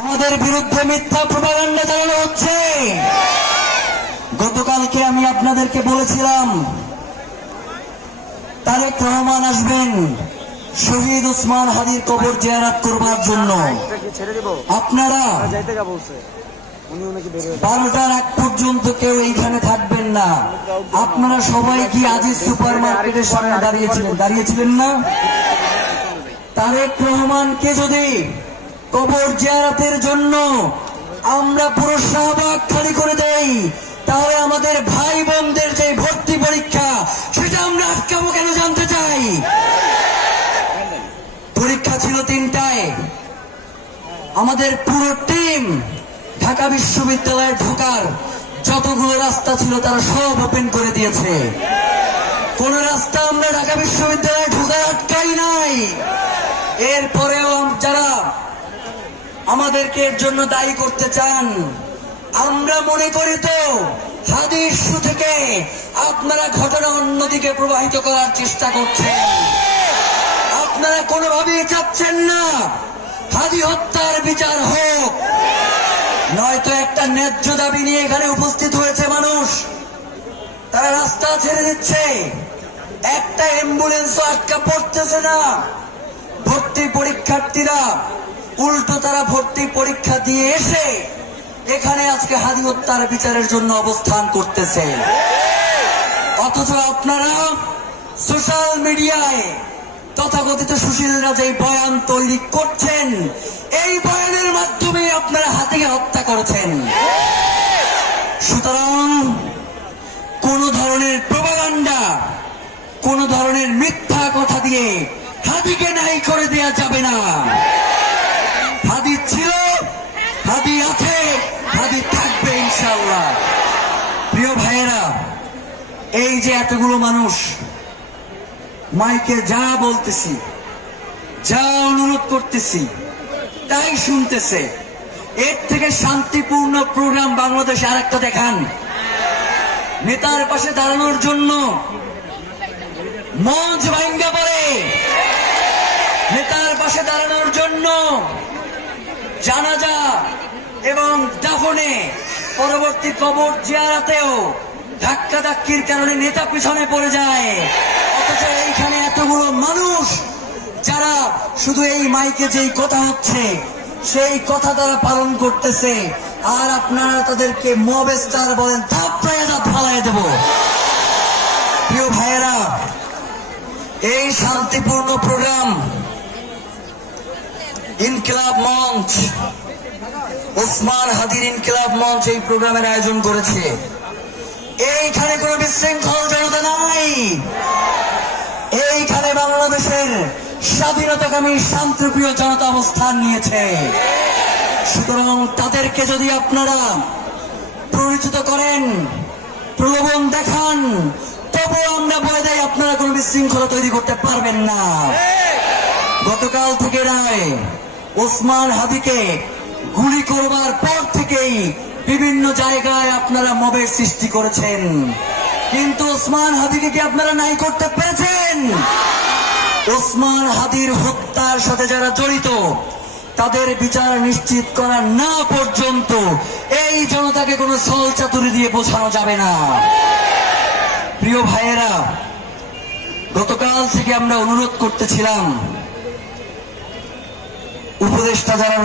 আমাদের বিরুদ্ধে মিথ্যা প্রপাগান্ডা চালানো হচ্ছে। গতকালকে আমি আপনাদেরকে বলেছিলাম তারেক রহমান আসবেন শহীদ ওসমান হাদির কবর জিয়ারত করবার জন্য। আপনারা 12টার আগ পর্যন্ত কেউ এইখানে থাকবেন না। আপনারা সবাই কি আজিজ সুপার মার্কেটের সামনে দাঁড়িয়েছিলেন না? তারেক রহমানকে যদি কবর জিয়ারতের জন্য আমরা পুরো শাহবাগ খালি করে দেই, তাহলে আমাদের ভাই বোনদের যে ভর্তি পরীক্ষা সেটা আমরা আটকাবো কেন জানতে চাই। পরীক্ষা ছিল 3টায়, আমাদের পুরো টিম ঢাকা বিশ্ববিদ্যালয়ে ঢোকার যতগুলো রাস্তা ছিল তারা সব ওপেন করে দিয়েছে। কোন রাস্তা আমরা ঢাকা বিশ্ববিদ্যালয়ে ঢোকার আটকাই নাই। এরপরেও যারা আমাদেরকে এর জন্য দায়ী করতে চান, আমরা মনে করি তো হাদির ইস্যু থেকে আপনারা ঘটনা অন্যদিকে প্রবাহিত করার চেষ্টা করছেন। আপনারা কোনোভাবেই চাচ্ছেন না হাদি হত্যার বিচার হোক। নয়তো একটা ন্যায্য দাবি নিয়ে এখানে উপস্থিত হয়েছে মানুষ, তারা রাস্তা ছেড়ে দিচ্ছে, একটা অ্যাম্বুলেন্সও আটকা পড়তেছে না। ভর্তি পরীক্ষার্থীরা উল্টো তারা ভর্তি পরীক্ষা দিয়ে এসে এখানে আজকে হাদি হত্যার বিচারের জন্য অবস্থান করতেছে। অথচ আপনারা সোশ্যাল মিডিয়ায় তথাকথিত সুশীলরা যে বয়ান তৈরি করছেন, এই বয়ানের মাধ্যমে আপনারা হাদিকে হত্যা করেছেন। সুতরাং কোন ধরনের প্রপাগান্ডা, কোন ধরনের মিথ্যা কথা দিয়ে হাদিকে নাই করে দেয়া যাবে না। হাদি ছিল, হাদি আছে, হাদি থাকবে ইনশাআল্লাহ। প্রিয় ভাইয়েরা, এই যে এতগুলো মানুষ মাইকে যা বলতেছি, যা অনুরোধ করতেছি তাই শুনতেছে, এর থেকে শান্তিপূর্ণ প্রোগ্রাম বাংলাদেশে আরেকটা দেখান। নেতার পাশে দাঁড়ানোর জন্য মঞ্চ ভাঙ্গা পড়ে, নেতার পাশে দাঁড়ানোর জন্য জানাজা এবং দাফনে পরবর্তী কবর জিয়ারতেও ধাক্কাধাক্কির কারণে নেতা পিছনে পড়ে যায়। অথচ এইখানে এতগুলো মানুষ যারা শুধু এই মাইকে যেই কথা হচ্ছে সেই কথা তারা পালন করতেছে, আর আপনারা তাদেরকে মব স্টার বলেন, থাপড়াইয়া ফালাইয়া দেব। প্রিয় ভাইয়েরা, এই শান্তিপূর্ণ প্রোগ্রাম ইনকিলাব মঞ্চ, ওসমান হাদির ইনকিলাব মঞ্চ এই প্রোগ্রামের আয়োজন করেছে। এইখানে কোন বিশৃঙ্খল জনতা নাই, এইখানে বাংলাদেশের স্বাধীনতাকামী শান্তিপ্রিয় জনতা অবস্থান নিয়েছে। সুতরাং তাদেরকে যদি আপনারা পরিচিত করেন, প্রলোভন দেখান, তবুও আমরা বলে দেই আপনারা কোন বিশৃঙ্খলা তৈরি করতে পারবেন না। গতকাল থেকে নয়, ওসমান হাদিকে গুলি করবার পর থেকেই বিভিন্ন জায়গায় আপনারা মবের সৃষ্টি করেছেন, কিন্তু ওসমান হাদিকে কি আপনারা নাই করতে পেরেছেন? ওসমান হাদির হত্যার সাথে যারা জড়িত তাদের বিচার নিশ্চিত করা না পর্যন্ত এই জনতাকে কোনো ছল চাতুরি দিয়ে বোঝানো যাবে না। প্রিয় ভাইয়েরা, গতকাল থেকে আমরা অনুরোধ করতেছিলাম উপদেষ্টা যারা